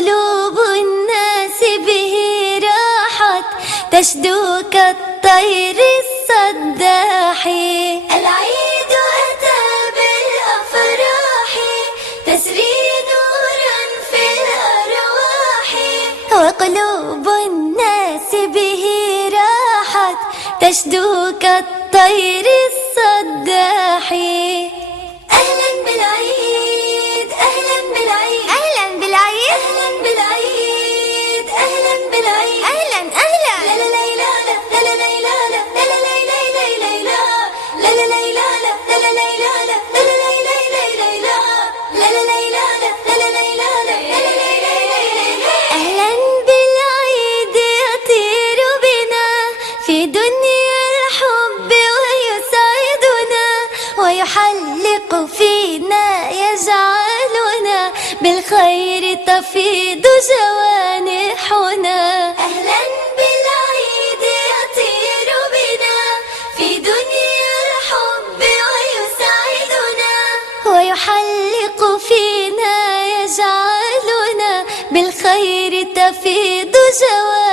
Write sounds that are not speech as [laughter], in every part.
وقلوب الناس به راحت تشدو كالطير الصداح العيد أتى بالأفراح تسري نورا في الأرواح. وقلوب الناس به راحت تشدو كالطير الصداح أهلا بالعيد أهلا بالعيد. بالعيد أهلا بالعيد أهلا أهلا لا لا ليلى لا لا ليلى لا لا ليلى ليلى لا لا ليلى لا لا ليلى لا لا ليلى ليلى لا لا ليلى لا لا ليلى تفيض جوانحنا أهلا بالعيد يطير بنا. في دنيا الحب ويسعدنا ويحلق فينا يجعلنا بالخير تفيض جوانحنا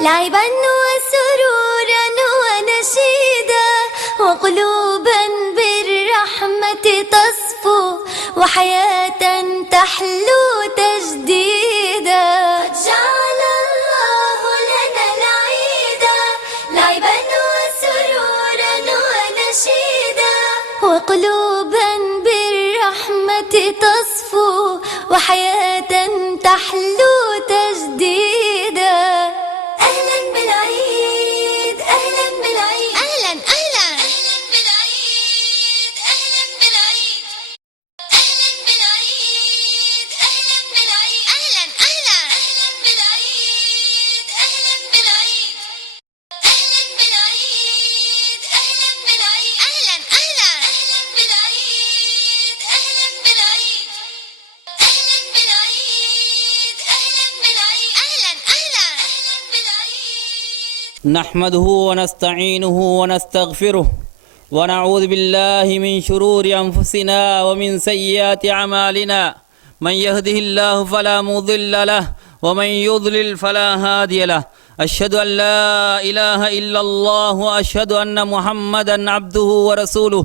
لعبا وسرورا ونشيدا وقلوبا بالرحمة تصفو وحياة تحلو تجديدا نحمده ونستعينه ونستغفره ونعوذ بالله من شرور أنفسنا ومن سيئات أعمالنا. من يهده الله فلا مضل له ومن يضلل فلا هادي له. أشهد أن لا إله إلا الله وأشهد أن محمدا عبده ورسوله.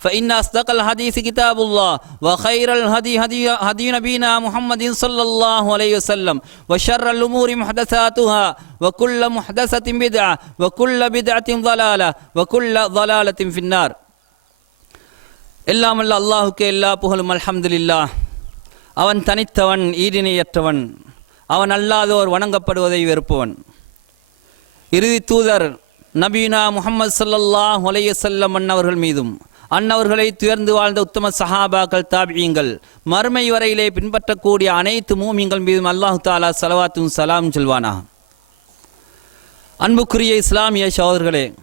فإن أصدق الحديث كتاب الله وخير الهدي هدي, هدي نبينا محمد صلى الله عليه وسلم وشر الأمور محدثاتها وكل محدثة بدعة وكل بدعة ضلالة وكل ضلالة في النار எல்லாம் அல்ல அல்லாஹுக்கு எல்லா புகழும் அல்ஹம்துலில்லாஹ் அவன் தனித்தவன் ஈடிணையற்றவன் அவன் அல்லாதோர் வணங்கப்படுவதை வெறுப்பவன் இறுதி தூதர் நபீனா முகமது ஸல்லல்லாஹு அலைஹி வஸல்லம் அன்னவர்கள் மீதும் அன்னவர்களை துயர்ந்து வாழ்ந்த உத்தம சஹாபாக்கள் தாபியங்கள் மறுமை வரையிலே பின்பற்றக்கூடிய அனைத்து மூமிங்கள் மீதும் அல்லாஹு தாலா சலவாத்தும் சலாம் சொல்வானா? அன்புக்குரிய இஸ்லாமிய சகோதரர்களே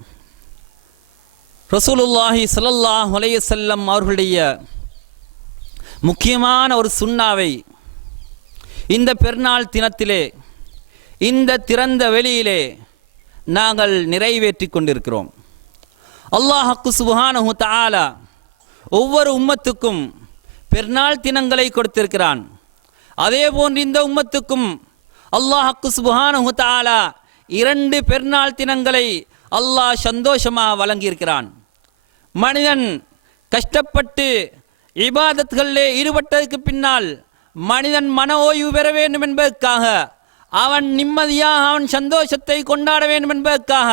ரசூலுல்லாஹி சல்லல்லாஹ் அலைஹி அவர்களுடைய முக்கியமான ஒரு சுண்ணாவை இந்த பெருநாள் தினத்திலே இந்த திறந்த வெளியிலே நாங்கள் நிறைவேற்றி கொண்டிருக்கிறோம். அல்லாஹக்கு சுபஹானஹு தாலா ஒவ்வொரு உம்மத்துக்கும் பெருநாள் தினங்களை கொடுத்திருக்கிறான். அதே போன்று இந்த உம்மத்துக்கும் அல்லாஹக்கு சுபஹானஹு தாலா இரண்டு பெருநாள் தினங்களை அல்லாஹ் சந்தோஷமாக வழங்கியிருக்கிறான். மனிதன் கஷ்டப்பட்டு இபாதத்துகளிலே ஈடுபட்டதுக்கு பின்னால் மனிதன் மன ஓய்வு பெற வேண்டும் என்பதற்காக அவன் நிம்மதியாக அவன் சந்தோஷத்தை கொண்டாட வேண்டும் என்பதற்காக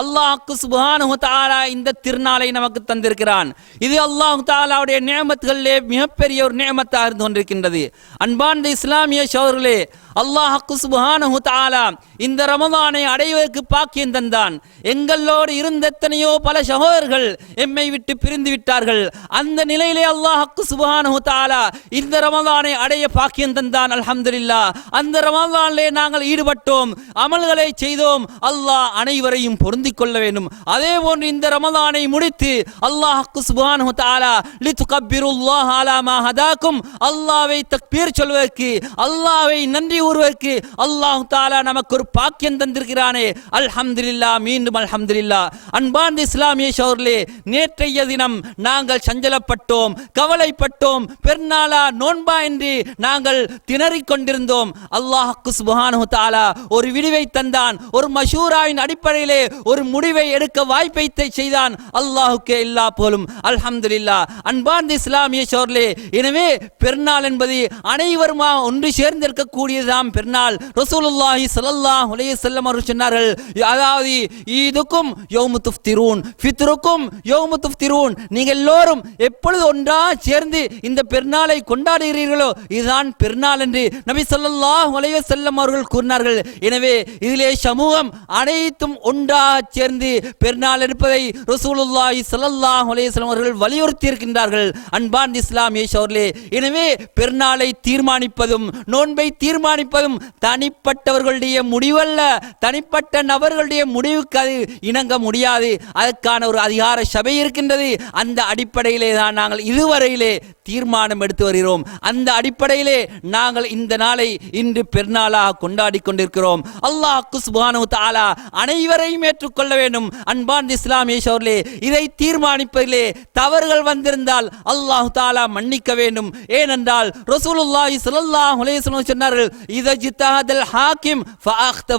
அல்லாஹ்க்கு சுப்ஹானஹு தாலா இந்த திருநாளை நமக்கு தந்திருக்கிறான். இது அல்லாஹ் தாலாவுடைய நியமத்துகளிலே மிகப்பெரிய ஒரு நியமத்தாக இருந்து கொண்டிருக்கின்றது. அன்பார்ந்த இஸ்லாமிய சோர்களே அல்லாஹ் சுபஹானஹு தஆலா இந்த ரமதானை அடைவதற்கு பாக்கியம் தந்தான். எங்களோடு இருந்த எத்தனையோ பல சகோதரர்கள் எம்மை விட்டு பிரிந்து விட்டார்கள். அந்த நிலையிலே அல்லாஹ் சுபஹானஹு தஆலா இந்த ரமதானை அடைய பாக்கியம் தந்தான். அல்ஹம்துலில்லாஹ் அந்த ரமதானிலே நாங்கள் ஈடுபட்டோம். அமல்களை செய்தோம். அல்லாஹ் அனைவரையும் பொருந்திக் கொள்ள வேண்டும். அதே போன்று இந்த ரமதானை முடித்து அல்லாஹ் சுபஹானஹு தஆலா லிதுகப்பிருல்லாஹ் அலா மா ஹதாக்கும். அல்லாஹ்வை தக்பீர் சொல்வதற்கு அல்லாஹ்வை நன்றி ஒருவருக்கு அல்லாஹ் தாலா நமக்கு ஒரு பாக்கியம் தந்திருக்கிறானே. அல்ஹம்துலில்லா மீண்டும் அல்ஹம்துலில்லா. அன்பார்ந்த இஸ்லாமிய சோர்லே நேற்றைய தினம் நாங்கள் சஞ்சலப்பட்டோம் கவலைப்பட்டோம் பெருநாளா நோன்பா என்று நாங்கள் திணறிக் கொண்டிருந்தோம். அல்லாஹ்க்கு சுப்ஹானஹு தாலா ஒரு விடிவை தந்தான் ஒரு மஷூராவின் அடிப்படையிலே ஒரு முடிவை எடுக்க வாய்ப்பை செய்தான். அல்லாஹுக்கே இல்லா போலும் அல்ஹம்துலில்லா. அன்பார்ந்த இஸ்லாமிய சோர்லே எனவே பெருநாள் என்பது அனைவருமா ஒன்று சேர்ந்திருக்கக்கூடியது சேர்ந்திருக்கக்கூடியதுதான் பெருநாள் ரசூலுல்லாஹி ஸல்லல்லாஹு அலைஹி செல்லம் அவர்கள் சொன்னார்கள் அதாவது ஈதுக்கும் யோமு துஃப்திரூன் ஃபித்ருக்கும் யோமு துஃப்திரூன் நீங்கள் எல்லோரும் எப்பொழுது ஒன்றா சேர்ந்து இந்த பெருநாளை கொண்டாடுகிறீர்களோ இதுதான் பெருநாள் என்று நபி ஸல்லல்லாஹு அலைஹி செல்லம் அவர்கள் கூறினார்கள். எனவே இதிலே சமூகம் அனைத்தும் ஒன்றாக சேர்ந்து பெருநாள் எடுப்பதை ரசூலுல்லாஹி ஸல்லல்லாஹு அலைஹி செல்லம் அவர்கள் வலியுறுத்தி இருக்கின்றார்கள் அன்பான் இஸ்லாமிய சோர்லே எனவே பெருநாளை தீர்மானிப்பதும் நோன்பை தீர்மானிப்பதும் தனிப்பட்டவர்களுடைய முடிவல்ல. தனிப்பட்ட நபர்களுடைய முடிவுக்கு அது இணங்க முடியாது. அதற்கான ஒரு அதிகார சபை இருக்கின்றது. அந்த அடிப்படையிலே தான் நாங்கள் இதுவரையிலே தீர்மானம் எடுத்து வருகிறோம். அந்த அடிப்படையிலே நாங்கள் இந்த நாளை இன்று பெருநாளாக கொண்டாடி கொண்டிருக்கிறோம். அல்லாஹ் குஸ்பானு தாலா அனைவரையும் ஏற்றுக்கொள்ள வேண்டும். அன்பான் இஸ்லாமிய சோர்லே இதை தீர்மானிப்பதிலே தவறுகள் வந்திருந்தால் அல்லாஹு தாலா மன்னிக்க வேண்டும். ஏனென்றால் ரசூலுல்லாஹி ஸல்லல்லாஹு அலைஹி சொன்னார்கள் இத ஜித்தாதல் ஹாக்கிம் ஃபஅக்த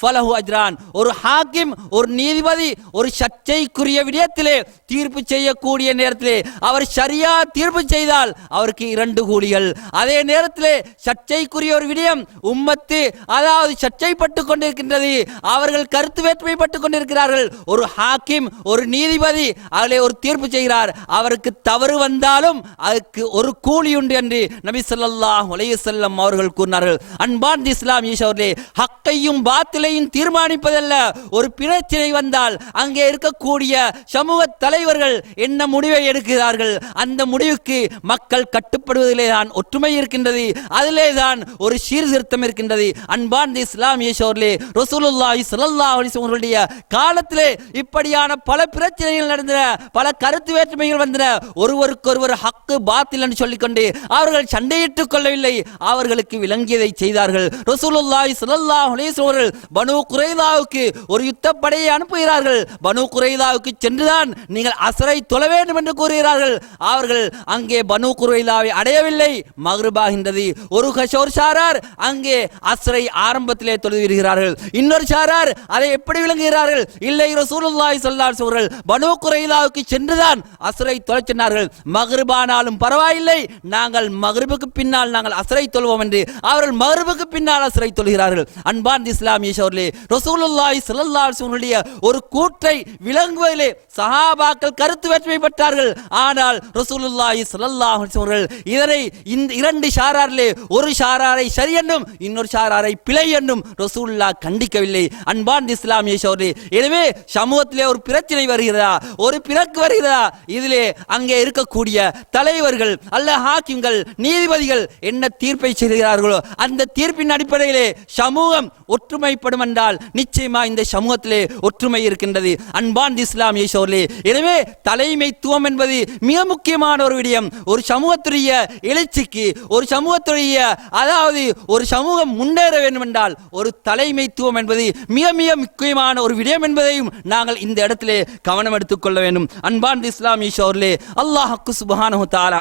ஃபலஹு அஜ்ரான் ஒரு ஹாக்கிம் ஒரு நீதிபதி ஒரு சர்ச்சைக்குரிய விடயத்திலே தீர்ப்பு செய்யக்கூடிய நேரத்திலே அவர் சரியா தீர்ப்பு செய்தால் அவருக்கு இரண்டு கூலிகள். அதே நேரத்திலே சர்ச்சைக்குரிய ஒரு விடயம் உம்மத்து அதாவது சர்ச்சைப்பட்டு கொண்டிருக்கின்றது. அவர்கள் கருத்து வேற்றுமைப்பட்டு கொண்டிருக்கிறார்கள். ஒரு ஹாக்கிம் ஒரு நீதிபதி அதிலே ஒரு தீர்ப்பு செய்கிறார். அவருக்கு தவறு வந்தாலும் அதுக்கு ஒரு கூலி உண்டு என்று நபி சொல்லாஹ் அலைஹி வஸல்லம் அவர்கள் அவர்கள் கூறினார்கள். அன்பார்ந்த இஸ்லாமிய சோர்களே ஹக்கையும் பாத்திலையும் தீர்மானிப்பதல்ல. ஒரு பிரச்சனை வந்தால் அங்கே இருக்கக்கூடிய சமூக தலைவர்கள் என்ன முடிவை எடுக்கிறார்கள்? அந்த முடிவுக்கு மக்கள் கட்டுப்படுவதிலே தான் ஒற்றுமை இருக்கின்றது. அதிலே தான் ஒரு சீர்திருத்தம் இருக்கின்றது. அன்பார்ந்த இஸ்லாமிய சோர்களே ரசூலுல்லாஹி ஸல்லல்லாஹு அலைஹி அவர்களுடைய காலத்திலே இப்படியான பல பிரச்சனைகள் நடந்தன பல கருத்து வேற்றுமைகள் வந்தன. ஒருவருக்கொருவர் ஹக்கு பாத்தில் என்று சொல்லிக்கொண்டு அவர்கள் சண்டையிட்டுக் கொள்ளவில்லை. அவர்களுக்கு விளங்கியதை செய்தார்கள். ரசூலுல்லாய் சுல்லா அவர்கள் பனு குறைதாவுக்கு ஒரு யுத்தப்படையை அனுப்புகிறார்கள். பனு குறைதாவுக்கு சென்றுதான் நீங்கள் அசரை தொழ வேண்டும் என்று கூறுகிறார்கள். அவர்கள் அங்கே பனு குறைதாவை அடையவில்லை. மகருபாகின்றது ஒரு கஷோர் சாரார் அங்கே அசரை ஆரம்பத்திலே தொழுகிறார்கள் இன்னொரு சாரார் அதை எப்படி விளங்குகிறார்கள்? இல்லை ரசூலுல்லாய் ஸல்லல்லாஹு அவர்கள் பனு குறைதாவுக்கு சென்றுதான் அசரை தொலைச் சொன்னார்கள். மகருபானாலும் பரவாயில்லை. நாங்கள் மகருபுக்கு பின்னால் நாங்கள் அசரை தொழுவோம் என்று சொல்லி அவர்கள் மறுபுக்கு பின்னால் சிறை தொழுகிறார்கள். அன்பான் இஸ்லாமிய சோர்லே ரசூலுல்லாய் சிலல்லாசுடைய ஒரு கூற்றை விளங்குவதிலே சஹாபாக்கள் கருத்து வேற்றுமை பெற்றார்கள். ஆனால் ரசூலுல்லாய் ஸல்லல்லாஹு அவர்கள் இதனை இந்த இரண்டு ஷாராரிலே ஒரு ஷாராரை சரி என்றும் இன்னொரு ஷாராரை பிழை என்றும் ரசூலுல்லா கண்டிக்கவில்லை. அன்பான் இஸ்லாமிய சோர்லே எனவே சமூகத்திலே ஒரு பிரச்சனை வருகிறதா? ஒரு பிறக்கு வருகிறதா? இதிலே அங்கே இருக்கக்கூடிய தலைவர்கள் அல்ல ஹாக்கிம்கள் நீதிபதிகள் என்ன தீர்ப்பை செய்கிறார் இருக்கிறார்களோ அந்த தீர்ப்பின் அடிப்படையிலே சமூகம் ஒற்றுமைப்படும் என்றால் நிச்சயமா இந்த சமூகத்திலே ஒற்றுமை இருக்கின்றது. அன்பான் இஸ்லாமிய சோர்லே எனவே தலைமைத்துவம் என்பது மிக முக்கியமான ஒரு விடயம். ஒரு சமூகத்துடைய எழுச்சிக்கு ஒரு சமூகத்துடைய அதாவது ஒரு சமூகம் முன்னேற வேண்டும் என்றால் ஒரு தலைமைத்துவம் என்பது மிக மிக முக்கியமான ஒரு விடயம் என்பதையும் நாங்கள் இந்த இடத்திலே கவனம் எடுத்துக்கொள்ள வேண்டும். அன்பான் இஸ்லாமிய சோர்லே அல்லாஹ் சுபஹானஹு தஆலா.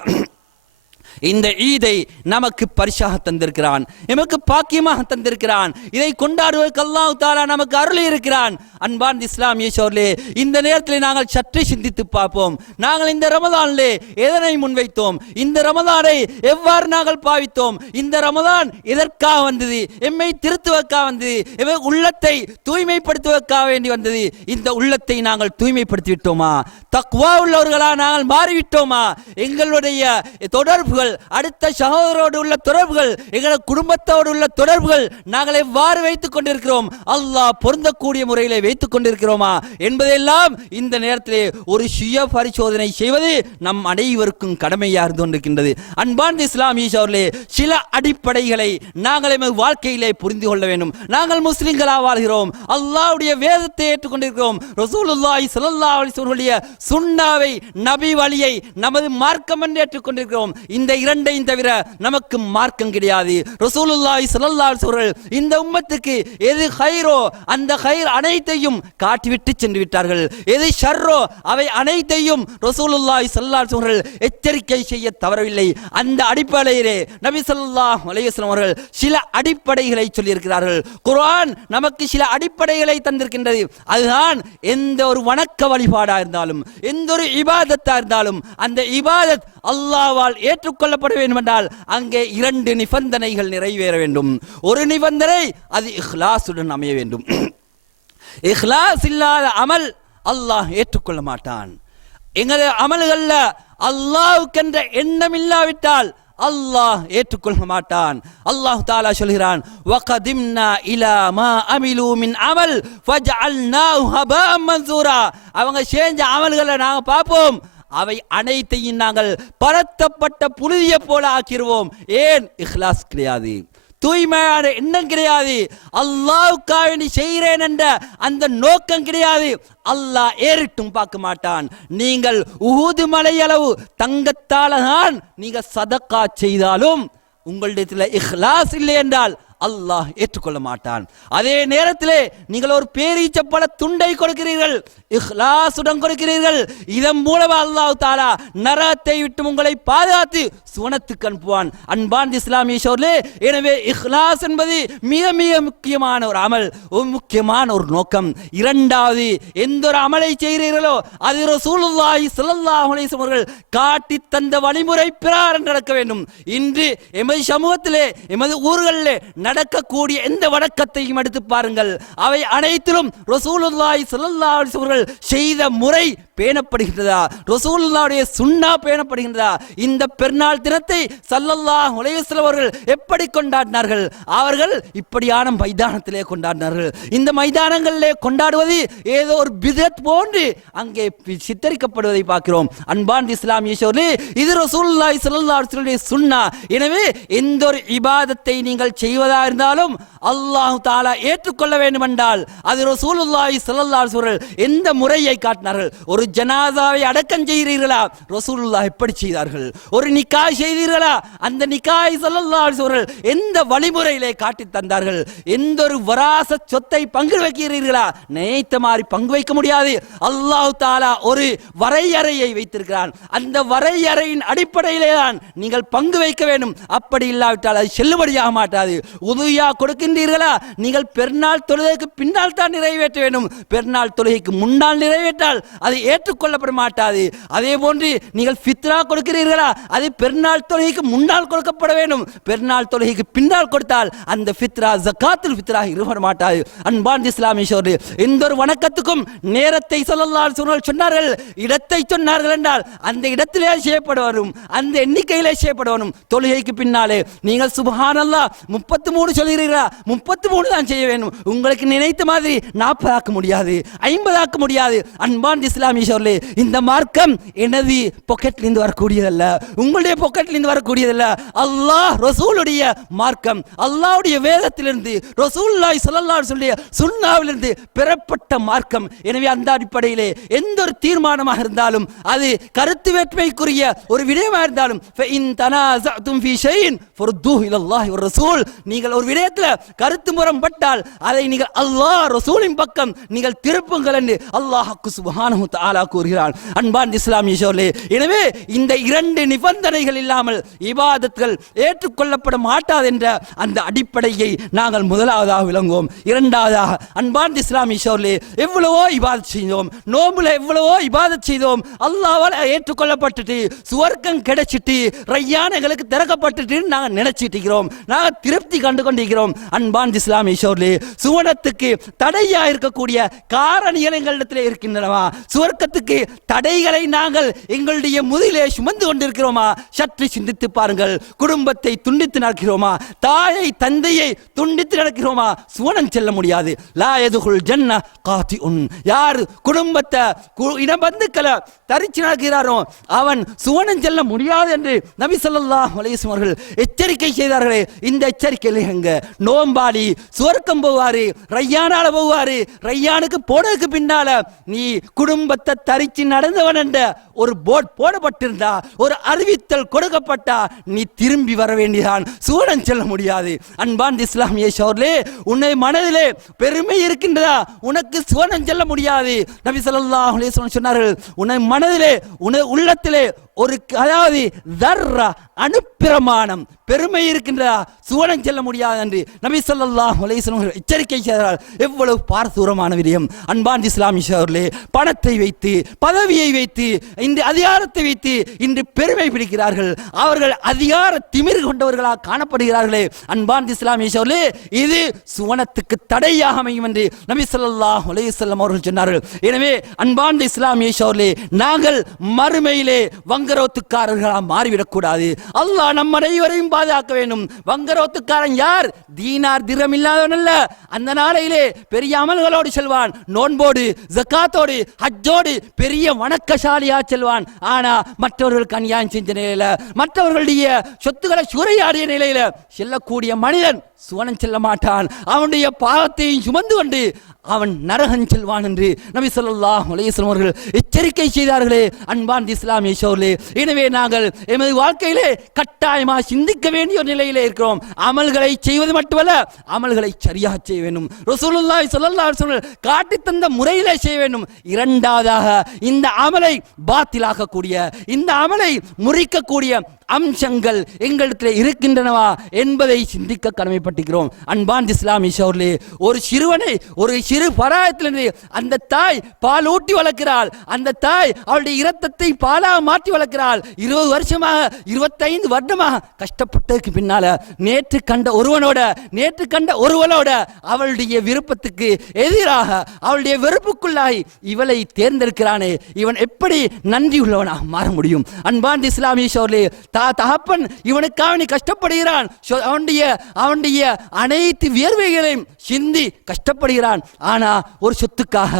இந்த ஈதை நமக்கு பரிசாக தந்திருக்கிறான். எமக்கு பாக்கியமாக தந்திருக்கிறான். இதை கொண்டாடுவதற்கு அல்லாஹ் தாலா நமக்கு அருள் இருக்கிறான். அன்பான் இஸ்லாமிய சோர்லே இந்த நேரத்தில் நாங்கள் சற்றே சிந்தித்து பார்ப்போம். நாங்கள் இந்த ரமதானிலே எதனை முன்வைத்தோம்? இந்த ரமதானை எவ்வாறு நாங்கள் பாவித்தோம்? இந்த ரமதான் எதற்காக வந்தது? எம்மை திருத்துவதற்காக வந்தது? எவை உள்ளத்தை தூய்மைப்படுத்துவதற்காக வேண்டி வந்தது? இந்த உள்ளத்தை நாங்கள் தூய்மைப்படுத்தி விட்டோமா தக்குவா உள்ளவர்களா நாங்கள் மாறிவிட்டோமா? எங்களுடைய தொடர்புகள் தொடர்புகள் அடுத்த சகோதரோடு உள்ள தொடர்புகள் எங்களது குடும்பத்தோடு உள்ள தொடர்புகள் நாங்கள் எவ்வாறு வைத்துக் கொண்டிருக்கிறோம்? அல்லாஹ் பொருந்தக்கூடிய முறையில் வைத்துக் கொண்டிருக்கிறோமா? என்பதையெல்லாம் இந்த நேரத்திலே ஒரு சுய பரிசோதனை செய்வது நம் அனைவருக்கும் கடமையாக இருந்து கொண்டிருக்கின்றது. அன்பார்ந்த இஸ்லாமிய அவர்களே சில அடிப்படைகளை நாங்கள் எமது வாழ்க்கையிலே புரிந்து கொள்ள வேண்டும். நாங்கள் முஸ்லிம்களாக வாழ்கிறோம். அல்லாவுடைய வேதத்தை ஏற்றுக்கொண்டிருக்கிறோம். ரசூலுல்லாஹி ஸல்லல்லாஹு அலைஹி வஸல்லம் சுண்ணாவை நபி வழியை நமது மார்க்கம் என்று ஏற்றுக்கொண்டிருக்கிறோம். இந்த இரண்டையும் தவிர நமக்கு மார்க்கம் கிடையாது. ரசூலுல்லாஹி ஸல்லல்லாஹு அலைஹி இந்த உம்மத்துக்கு எது ஹைரோ அந்த ஹைர் அனைத்தையும் காட்டிவிட்டு சென்று விட்டார்கள். எது ஷர்ரோ அவை அனைத்தையும் ரசூலுல்லாஹி ஸல்லல்லாஹு அலைஹி வஸல்லம் எச்சரிக்கை செய்ய தவறவில்லை. அந்த அடிப்படையிலே நபி ஸல்லல்லாஹு அலைஹி வஸல்லம் அவர்கள் சில அடிப்படைகளை சொல்லியிருக்கிறார்கள். குர்ஆன் நமக்கு சில அடிப்படைகளை தந்திருக்கின்றது. அதுதான் எந்த ஒரு வணக்க வழிபாடா இருந்தாலும் எந்த ஒரு இபாதத்தா இருந்தாலும் அந்த இபாதத் அல்லாஹ்வால் ஏற்றுக்கொள்ளப்பட வேண்டும் என்றால் அங்கே இரண்டு நிபந்தனைகள் நிறைவேற வேண்டும். ஒரு நிபந்தனை அது இஹ்லாசுடன் அமைய வேண்டும். [clears throat] இஹ்லாஸ் இல்லாத அமல் அல்லாஹ் ஏற்றுக்கொள்ள மாட்டான். எங்களது அமல்கள்ல அல்லாவுக்கென்ற எண்ணம் இல்லாவிட்டால் அல்லாஹ் ஏற்றுக்கொள்ள மாட்டான். அல்லாஹ் தாலா சொல்கிறான் வகதிம்னா இலா மா அமிலு மின் அமல் ஃபஜஅல்னாஹு ஹபாஅம் மன்சூரா. அவங்க செஞ்ச அமல்களை நாங்கள் பார்ப்போம். அவை அனைத்தையும் நாங்கள் பரத்தப்பட்ட புழுதியை போல ஆக்கிடுவோம் ஏன்? இஹ்லாஸ் கிடையாது. தூய்மையான எண்ணம் கிடையாது. அல்லாவுக்காக நீ செய்கிறேன் என்ற அந்த நோக்கம் கிடையாது. அல்லாஹ் ஏறிட்டும் பார்க்க மாட்டான். நீங்கள் உஹூது மலையளவு தங்கத்தால தான் நீங்க சதக்கா செய்தாலும் உங்களிடத்தில் இஹ்லாஸ் இல்லை என்றால் அல்லாஹ் ஏற்றுக்கொள்ள மாட்டான். அதே நேரத்திலே நீங்கள் ஒரு பேரீச்சப்பட துண்டை கொடுக்கிறீர்கள். இஹ்லாசுடன் கொடுக்கிறீர்கள். இதன் மூலமா அல்லாஹ் தாலா நரகத்தை விட்டு உங்களை பாதுகாத்து சுவனத்துக்கு அனுப்புவான். அன்பான் இஸ்லாமிய சோர்லே எனவே இஹ்லாஸ் என்பது மிக மிக முக்கியமான ஒரு அமல் ஒரு முக்கியமான ஒரு நோக்கம். இரண்டாவது எந்த ஒரு அமலை செய்கிறீர்களோ அது ரசூலுல்லாஹி ஸல்லல்லாஹு அலைஹி அவர்கள் காட்டி தந்த வழிமுறை பிரகாரம் நடக்க வேண்டும். இன்று எமது சமூகத்திலே எமது ஊர்களிலே நடக்கக்கூடிய எந்த வணக்கத்தையும் எடுத்து பாருங்கள். அவை அனைத்திலும் ரசூலுல்லாஹி ஸல்லல்லாஹு அலைஹி அவர்கள் செய்த முறை பேணப்படுகின்றதா? ரசூல்லாவுடைய சுன்னா பேணப்படுகின்றதா? இந்த பெருநாள் தினத்தை சல்லல்லா அலைஹி அவர்கள் எப்படி கொண்டாடினார்கள்? அவர்கள் இப்படியான மைதானத்திலே கொண்டாடினார்கள். இந்த மைதானங்களிலே கொண்டாடுவது ஏதோ ஒரு பிதத் போன்று அங்கே சித்தரிக்கப்படுவதை பார்க்கிறோம். அன்பான் இஸ்லாமிய சோழே இது ரசூல்லாய் ஸல்லல்லாஹு சுண்ணா. சுன்னா எனவே எந்த ஒரு இபாதத்தை நீங்கள் செய்வதா இருந்தாலும் அல்லாஹ் தாலா ஏற்றுக்கொள்ள வேண்டும் என்றால் அது ரசூலுல்லாஹி ஸல்லல்லாஹு எந்த முறையை காட்டினார்கள்? ஒரு ஜனாதாவை அடக்கம் செய்கிறீர்களா? ரசூலுல்லா எப்படி செய்தார்கள். ஒரு நிக்காய் செய்தீர்களா? அந்த நிக்காய் ஸல்லல்லாஹு எந்த வழிமுறையிலே காட்டி தந்தார்கள்? எந்த ஒரு வராச சொத்தை பங்கு வைக்கிறீர்களா? நினைத்த மாதிரி பங்கு வைக்க முடியாது. அல்லாஹு தாலா ஒரு வரையறையை வைத்திருக்கிறான். அந்த வரையறையின் அடிப்படையிலே தான் நீங்கள் பங்கு வைக்க வேண்டும். அப்படி இல்லாவிட்டால் அது செல்லுபடியாக மாட்டாது. உதவியா கொடுக்கின்றீர்களா? நீங்கள் பெருநாள் தொழுகைக்கு பின்னால் தான் நிறைவேற்ற வேண்டும். பெருநாள் தொழுகைக்கு முன்னால் நிறைவேற்றால் அது ஏற்றுக்கொள்ளப்பட மாட்டாது அதே போன்று நீங்கள் ஃபித்ரா கொடுக்கிறீர்களா? அது பெருநாள் தொழுகைக்கு முன்னால் கொடுக்கப்பட வேண்டும். பெருநாள் தொழுகைக்கு பின்னால் கொடுத்தால் அந்த ஃபித்ரா ஜக்காத்தில் ஃபித்ராக இருபட மாட்டாது அன்பான் இஸ்லாமிய எந்த ஒரு வணக்கத்துக்கும் நேரத்தை சொல்லலாம் சொன்னார்கள். இடத்தை சொன்னார்கள் என்றால் அந்த இடத்திலே செய்யப்பட வரும். அந்த எண்ணிக்கையிலே செய்யப்பட வரும். தொழுகைக்கு பின்னாலே நீங்கள் சுபஹானல்லா முப்பத்தி மூணு சொல்கிறீர்களா? முப்பத்தி மூணு தான் செய்ய வேண்டும். உங்களுக்கு நினைத்த மாதிரி நாற்பதாக்க முடியாது ஐம்பதாக்க முடியாது. அன்பான் இஸ்லாமிய சொல்லி இந்த மார்க்கம் எனது பொக்கெட்லேருந்து வரக்கூடியதல்ல. உங்களுடைய பொக்கெட்லேருந்து வரக்கூடியதல்ல. அல்லாஹ் ரசூலுடைய மார்க்கம் அல்லாவுடைய வேதத்திலிருந்து ரசூல்லாய் சொல்லல்லா சொல்லிய சுண்ணாவிலிருந்து பெறப்பட்ட மார்க்கம். எனவே அந்த அடிப்படையிலே எந்த ஒரு தீர்மானமாக இருந்தாலும் அது கருத்து வேற்றுமைக்குரிய ஒரு விடயமாக இருந்தாலும் நீங்கள் ஒரு விடயத்தில் கருத்து முறம்பட்டால் அதை நீங்கள் அல்லாஹ் ரசூலின் பக்கம் நீங்கள் திருப்புங்கள் என்று அல்லாஹ் சுபானு தாலா கூறுகிறான் அன்பான் இஸ்லாமிய சோர்லே எனவே இந்த இரண்டு நிபந்தனைகள் இல்லாமல் இபாதத்கள் ஏற்றுக்கொள்ளப்பட மாட்டாது என்ற அந்த அடிப்படையை நாங்கள் முதலாவதாக விளங்குவோம். இரண்டாவதாக அன்பான் இஸ்லாமிய சோர்லே எவ்வளவோ இபாதத் செய்தோம் நோம்புல எவ்வளவோ இபாதத் செய்தோம் அல்லாவால் ஏற்றுக்கொள்ளப்பட்டுட்டு சுவர்க்கம் கிடைச்சிட்டு ரையானங்களுக்கு திறக்கப்பட்டுட்டு நாங்கள் நினைச்சிட்டு இருக்கிறோம். நாங்கள் திருப்தி கண்டு கொண்டிருக்கிறோம் அன்பான் இஸ்லாமிய சோர்லே சுவனத்துக்கு தடையாக இருக்கக்கூடிய காரணிகள் எங்களிடத்தில் இருக்கின்றனவா? சுவர்க்க சுவர்க்கத்துக்கு தடைகளை நாங்கள் எங்களுடைய முதிலே சுமந்து கொண்டிருக்கிறோமா? சற்று சிந்தித்து பாருங்கள். குடும்பத்தை துண்டித்து நடக்கிறோமா? தாயை தந்தையை துண்டித்து நடக்கிறோமா? சுவனம் செல்ல முடியாது. லா எதுகுள் ஜன்ன காத்தி உன் யார் குடும்பத்தை இனபந்துக்களை தரிச்சு நடக்கிறாரோ அவன் சுவனம் செல்ல முடியாது என்று நபி ஸல்லல்லாஹு அலைஹி அவர்கள் எச்சரிக்கை செய்தார்களே. இந்த எச்சரிக்கையில் எங்க? நோம்பாடி சுவர்க்கம் போவாரு ரையானால போவாரு ரையானுக்கு போனதுக்கு பின்னால நீ குடும்பத்தை தரிச்சு நடந்தவன் என்ற ஒரு போர்ட் போடப்பட்டிருந்தா ஒரு அறிவித்தல் கொடுக்கப்பட்டா நீ திரும்பி வர வேண்டியதான் சூழன் செல்ல முடியாது. அன்பான் இஸ்லாமிய சோர்லே உன்னை மனதிலே பெருமை இருக்கின்றதா? உனக்கு சுவனம் செல்ல முடியாது. நபி சொல்லா சொன்னார்கள் உன்னை மனதிலே உன உள்ளத்திலே ஒரு அதாவது தர்ரா அனுப்பிரமாணம். பெருமை இருக்கின்றதா? சுவனம் செல்ல முடியாது என்று நபி ஸல்லல்லாஹு அலைஹி எச்சரிக்கை செய்தால் எவ்வளவு பாரதூரமான விடயம். அன்பான் இஸ்லாமிய சோர்லே பணத்தை வைத்து பதவியை வைத்து இன்று அதிகாரத்தை வைத்து இன்று பெருமை பிடிக்கிறார்கள். அவர்கள் அதிகார திமிர் கொண்டவர்களாக காணப்படுகிறார்களே. அன்பான் இஸ்லாமிய சோர்லே இது சுவனத்துக்கு தடையாக அமையும் என்று நபி ஸல்லல்லாஹு அலையுசல்லம் அவர்கள் சொன்னார்கள். எனவே அன்பான் இஸ்லாமிய சோர்லே நாங்கள் மறுமையிலே வங்கரோத்துக்காரர்களாக மாறிவிடக்கூடாது. அல்லாஹ் நம் அனைவரையும் பாதுகாக்க வேண்டும். வங்கரோத்துக்காரன் யார்? தீனார் திரம் இல்லாதவன் அல்ல. அந்த நாளையிலே பெரிய அமல்களோடு செல்வான். நோன்போடு ஜக்காத்தோடு ஹஜ்ஜோடு பெரிய வணக்கசாலியா செல்வான் ஆனா மற்றவர்களுக்கு அநியாயம் செஞ்ச நிலையில மற்றவர்களுடைய சொத்துக்களை சூறையாடிய நிலையில செல்லக்கூடிய மனிதன் சுவனம் செல்ல மாட்டான். அவனுடைய பாவத்தையும் சுமந்து கொண்டு அவன் நரகன் செல்வான் என்று நபி சொல்லா அலைஹி அவர்கள் எச்சரிக்கை செய்தார்களே. அன்பான் இஸ்லாமிய சோர்லே எனவே நாங்கள் எமது வாழ்க்கையிலே கட்டாயமாக சிந்திக்க வேண்டிய ஒரு நிலையிலே இருக்கிறோம். அமல்களை செய்வது மட்டுமல்ல அமல்களை சரியாக செய்ய வேண்டும். ரசூலுல்லாஹி சொல்லல்லா அலைஹி வஸல்லம் காட்டி தந்த முறையிலே செய்ய வேண்டும். இரண்டாவதாக இந்த அமலை பாத்திலாக்கக்கூடிய இந்த அமலை முறிக்கக்கூடிய அம்சங்கள் எங்களிடத்தில் இருக்கின்றனவா என்பதை சிந்திக்க கடமைப்பட்டிருக்கிறோம். அன்பான் இஸ்லாமி சோர்லே ஒரு சிறுவனை ஒரு சிறு பராயத்திலிருந்து அந்த தாய் பால் ஊட்டி வளர்க்கிறாள். அந்த தாய் அவளுடைய இரத்தத்தை பாலாக மாற்றி வளர்க்கிறாள். இருபது வருஷமாக இருபத்தைந்து வருடமாக கஷ்டப்பட்டதுக்கு பின்னால நேற்று கண்ட ஒருவனோட நேற்று கண்ட ஒருவனோட அவளுடைய விருப்பத்துக்கு எதிராக அவளுடைய வெறுப்புக்குள்ளாய் இவளை தேர்ந்தெடுக்கிறானே. இவன் எப்படி நன்றி உள்ளவனாக மாற முடியும்? அன்பான் இஸ்லாமிய சோர்லே தா தகப்பன் இவனுக்காக நீ கஷ்டப்படுகிறான். அவனுடைய அவனுடைய அனைத்து வியர்வைகளையும் சிந்தி கஷ்டப்படுகிறான். ஆனா ஒரு சொத்துக்காக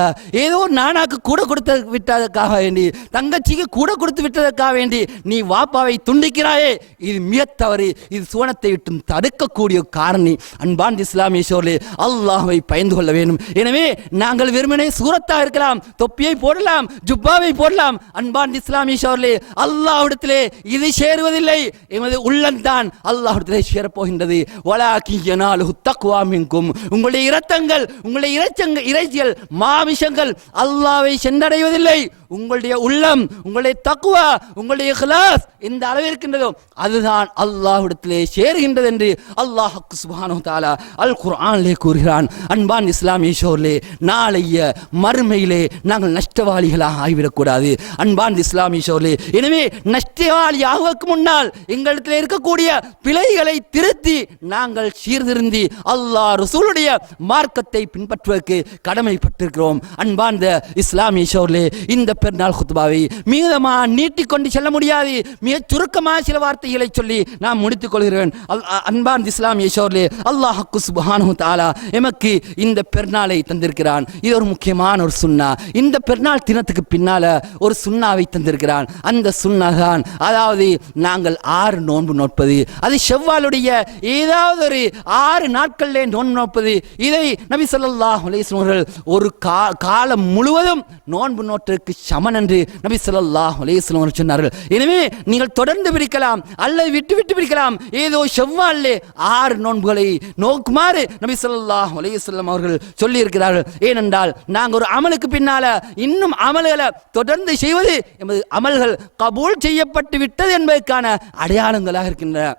ஏதோ நானாக்கு கூட கொடுத்து விட்டதற்காக வேண்டி தங்கச்சிக்கு கூட கொடுத்து விட்டதற்காக வேண்டி நீ வாப்பாவை துண்டிக்கிறாயே. இது மிக தவறு. இது சுவனத்தை விட்டு தடுக்கக்கூடிய காரணி. அன்பான் இஸ்லாமிய சோர்லே அல்லாஹை பயந்து கொள்ள வேண்டும். எனவே நாங்கள் வெறுமனே சூரத்தா இருக்கலாம் தொப்பியை போடலாம் ஜுப்பாவை போடலாம். அன்பான் இஸ்லாமிய சோர்லே அல்லாஹ்விடத்திலே இது சேருவதில்லை எமது உள்ளம்தான் அல்லாஹ்விடத்திலே சேரப்போகின்றது வலாக்கியனால் யனாலுஹு மின்கும். உங்களுடைய இரத்தங்கள் உங்களுடைய இறை இறைச்சங்க இறைச்சிகள் மாமிஷங்கள் அல்லாவை சென்றடைவதில்லை. உங்களுடைய உள்ளம் உங்களுடைய தக்குவா உங்களுடைய கிளாஸ் இந்த அளவு அதுதான் அல்லாஹ்விடத்திலே சேருகின்றது என்று அல்லாஹ் சுபானு தாலா அல் குர்ஆனிலே கூறுகிறான். அன்பான் இஸ்லாமிய ஷோர்லே நாளைய மறுமையிலே நாங்கள் நஷ்டவாளிகளாக ஆகிவிடக்கூடாது. அன்பான் இஸ்லாமிய ஷோர்லே எனவே நஷ்டவாளி முன் முன்னால் எங்களிடத்தில் இருக்கக்கூடிய பிழைகளை திருத்தி நாங்கள் சீர்திருந்தி அல்லாஹ் ரசூலுடைய மார்க்கத்தை பின்பற்றுவதற்கு கடமைப்பட்டிருக்கிறோம். அன்பார்ந்த இஸ்லாமிய ஷோர்லே இந்த பெருநாள் குத்துபாவை மீதமா நீட்டிக்கொண்டு செல்ல முடியாது. மிக சுருக்கமாக சில வார்த்தைகளை சொல்லி நான் முடித்துக் கொள்கிறேன். அல்- அன்பார்ந்த இஸ்லாமிய ஷோர்லே அல்லாஹ் சுப்ஹானஹு தாலா எமக்கு இந்த பெருநாளை தந்திருக்கிறான். இது ஒரு முக்கியமான ஒரு சுன்னா. இந்த பெருநாள் தினத்துக்கு பின்னால ஒரு சுண்ணாவை தந்திருக்கிறான். அந்த சுண்ணா தான் அதாவது நாங்கள் ஆறு நோன்பு நோட்பது. அது செவ்வாலுடைய ஏதாவது ஒரு ஆறு நாட்களிலே நோன்பு நோட்பது. இதை நபி ஸல்லல்லாஹு அலைஹி ஒரு கா காலம் முழுவதும் நோன்பு நோற்றுக்கு சமன் என்று நபி சொல்லல்லா அலைஹி வஸல்லம் சொன்னார்கள். எனவே நீங்கள் தொடர்ந்து பிடிக்கலாம் அல்ல விட்டு விட்டு பிடிக்கலாம் ஏதோ செவ்வாலிலே ஆறு நோன்புகளை நோக்குமாறு நபி சொல்லல்லா அலைஹி வஸல்லம் அவர்கள் சொல்லியிருக்கிறார்கள். ஏனென்றால் நாங்கள் ஒரு அமலுக்கு பின்னால இன்னும் அமல்களை தொடர்ந்து செய்வது எமது அமல்கள் கபூல் செய்யப்பட்டு விட்டது என்பதற்கான அடையாளங்களாக இருக்கின்றன.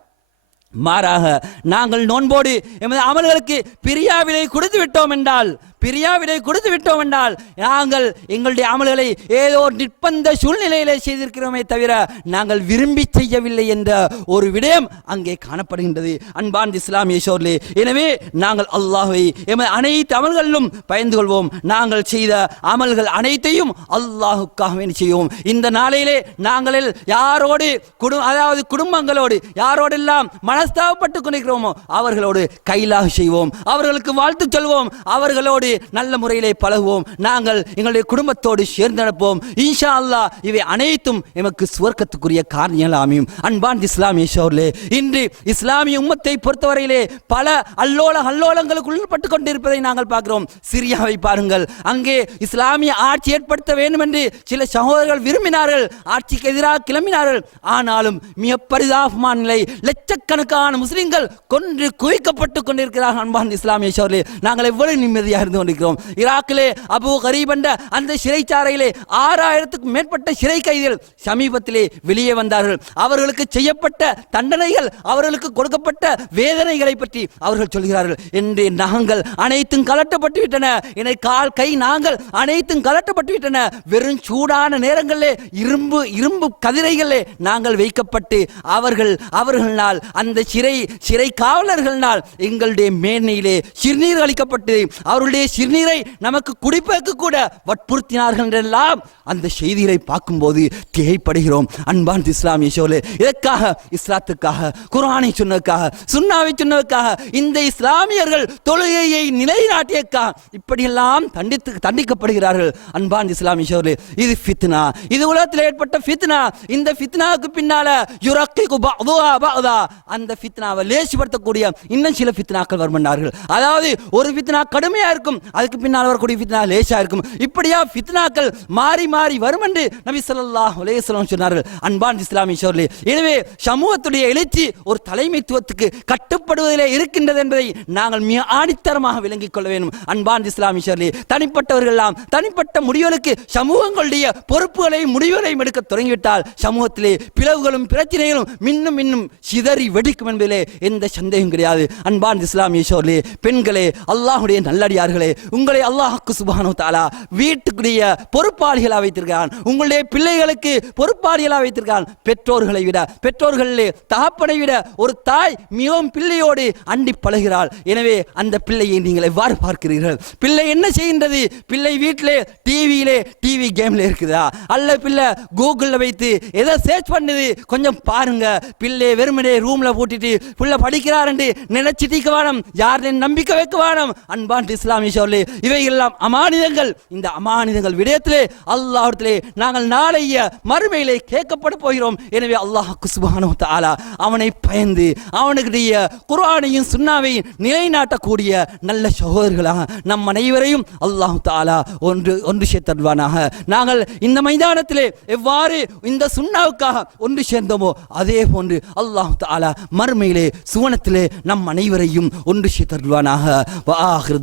மாறாக நாங்கள் நோன்போடு எமது அமல்களுக்கு பிரியாவிலை கொடுத்து விட்டோம் என்றால் பிரியாவிடை கொடுத்து விட்டோம் என்றால் நாங்கள் எங்களுடைய அமல்களை ஏதோ ஒரு நிர்பந்த சூழ்நிலையிலே செய்திருக்கிறோமே தவிர நாங்கள் விரும்பி செய்யவில்லை என்ற ஒரு விடயம் அங்கே காணப்படுகின்றது. அன்பான் இஸ்லாமிய சோர்லே எனவே நாங்கள் அல்லாஹை எமது அனைத்து அமல்களிலும் பயந்து கொள்வோம். நாங்கள் செய்த அமல்கள் அனைத்தையும் அல்லாஹுக்காக செய்வோம். இந்த நாளையிலே நாங்களில் யாரோடு குடும் அதாவது குடும்பங்களோடு யாரோடெல்லாம் மனஸ்தாபப்பட்டு கொண்டிருக்கிறோமோ அவர்களோடு கைலாக செய்வோம். அவர்களுக்கு வாழ்த்து சொல்வோம். அவர்களோடு நல்ல முறையிலே பழகுவோம். நாங்கள் எங்களுடைய குடும்பத்தோடு சேர்ந்து நடப்போம் இன்ஷா அல்லாஹ் இவை அனைத்தும் எமக்கு சுவர்க்கத்துக்குரிய காரணிகள் அமையும் அன்பான் இஸ்லாமிய ஷோர்லே இன்று இஸ்லாமிய உம்மத்தை பொறுத்தவரையிலே பல அல்லோல அல்லோலங்களுக்கு உள்பட்டு கொண்டிருப்பதை நாங்கள் பார்க்கிறோம். சிரியாவை பாருங்கள். அங்கே இஸ்லாமிய ஆட்சி ஏற்படுத்த வேண்டும் என்று சில சகோதரர்கள் விரும்பினார்கள். ஆட்சிக்கு எதிராக கிளம்பினார்கள். ஆனாலும் மிக பரிதாபமான நிலை லட்சக்கணக்கான முஸ்லிம்கள் கொன்று குவிக்கப்பட்டு கொண்டிருக்கிறார்கள். அன்பான் இஸ்லாமிய ஷோர்லே நாங்கள் எவ்வளவு நிம்மதியாக இருந்தோம். கொண்டிருக்கிறோம் ஈராக்கிலே அபு கரீப் என்ற அந்த சிறைச்சாலையிலே ஆறாயிரத்துக்கும் மேற்பட்ட சிறை கைதிகள் சமீபத்திலே வெளியே வந்தார்கள். அவர்களுக்கு செய்யப்பட்ட தண்டனைகள் அவர்களுக்கு கொடுக்கப்பட்ட வேதனைகளை பற்றி அவர்கள் சொல்கிறார்கள். என்று நாங்கள் அனைத்தும் கலட்டப்பட்டு விட்டன என கால் கை நாங்கள் அனைத்தும் கலட்டப்பட்டு விட்டன வெறும் சூடான நேரங்களிலே இரும்பு இரும்பு கதிரைகளிலே நாங்கள் வைக்கப்பட்டு அவர்கள் அவர்களால் அந்த சிறை சிறை காவலர்களால் எங்களுடைய மேன்மையிலே சிறுநீர் அளிக்கப்பட்டு அவருடைய சிறுநீரை நமக்கு குடிப்பதற்கு கூட வற்புறுத்தினார்கள் என்றெல்லாம் அந்த செய்திகளை பார்க்கும்போது திகைப்படுகிறோம். அன்பான் இஸ்லாமிய ஷோலே இதற்காக இஸ்லாத்துக்காக குரானை சொன்னதுக்காக சுண்ணாவை சொன்னதுக்காக இந்த இஸ்லாமியர்கள் தொழுகையை நிலைநாட்டியக்காக இப்படியெல்லாம் தண்டித்து தண்டிக்கப்படுகிறார்கள். அன்பான் இஸ்லாமிய ஷோலே இது ஃபித்னா. இது உலகத்தில் ஏற்பட்ட ஃபித்னா. இந்த ஃபித்னாவுக்கு பின்னால யுரக்கி பஅதுஹா அந்த ஃபித்னாவை லேசிப்படுத்தக்கூடிய இன்னும் சில ஃபித்னாக்கள் வருமன்னார்கள் அதாவது ஒரு ஃபித்னா கடுமையா இருக்கும். அதுக்கு பின்னால் வரக்கூடிய ஃபித்னா லேசாக இருக்கும். இப்படியா ஃபித்னாக்கள் மாறி மாறி வரும் என்று நபி சொல்லா அலைஹி சொன்னார்கள். அன்பான் இஸ்லாமிய சோர்லி எனவே சமூகத்துடைய எழுச்சி ஒரு தலைமைத்துவத்துக்கு கட்டுப்படுவதிலே இருக்கின்றது என்பதை நாங்கள் மிக ஆணித்தரமாக விளங்கிக் கொள்ள வேண்டும். அன்பான் இஸ்லாமிய சோர்லி தனிப்பட்டவர்கள் எல்லாம் தனிப்பட்ட முடிவுகளுக்கு சமூகங்களுடைய பொறுப்புகளையும் முடிவுகளையும் எடுக்க தொடங்கிவிட்டால் சமூகத்திலே பிளவுகளும் பிரச்சனைகளும் மின்னும் இன்னும் சிதறி வெடிக்கும் என்பதிலே எந்த சந்தேகம் கிடையாது. அன்பான் இஸ்லாமிய சோர்லி பெண்களே அல்லாஹுடைய நல்லடியார்களே உங்களை அல்லாஹுக்கு சுபானு தாலா வீட்டுக்குரிய பொறுப்பாளிகளாக வைத்திருக்கிறான். உங்களுடைய பிள்ளைகளுக்கு பொறுப்பாளிகளாக வைத்திருக்கிறான். பெற்றோர்களை விட பெற்றோர்களே தகப்பனை விட ஒரு தாய் மிகவும் பிள்ளையோடு அண்டி பழகிறாள். எனவே அந்த பிள்ளையை நீங்கள் எவ்வாறு பார்க்கிறீர்கள்? பிள்ளை என்ன செய்கின்றது? பிள்ளை வீட்டிலே டிவியிலே டிவி கேம்ல இருக்குதா? அல்ல பிள்ளை கூகுளில் வைத்து எதை சர்ச் பண்ணுது? கொஞ்சம் பாருங்க. பிள்ளை வெறுமனே ரூம்ல போட்டுட்டு பிள்ளை படிக்கிறார் என்று நினைச்சிட்டு வேணும். யாரையும் நம்பிக்கை வைக்க வேணும். அன்பான் இஸ்லாமிய சொல்லி இவை அமானிதங்கள். இந்த அமானிதங்கள் விடயத்திலே அல்லாஹிடத்திலே நாங்கள் நாளைய மறுமையிலே கேட்கப்பட போகிறோம். எனவே அல்லாஹ் சுப்ஹானஹு தாலா அவனை பயந்து அவனுடைய குர்ஆனையும் சுண்ணாவையும் நிலைநாட்டக்கூடிய நல்ல சகோதரர்களாக நம் அனைவரையும் அல்லாஹ் தாலா ஒன்று ஒன்று சேர்த்தருவானாக நாங்கள் இந்த மைதானத்திலே எவ்வாறு இந்த சுண்ணாவுக்காக ஒன்று சேர்ந்தோமோ அதே போன்று அல்லாஹ் தாலா மறுமையிலே சுவனத்திலே நம் அனைவரையும் ஒன்று சேர்த்தருவானாக வாஹிர்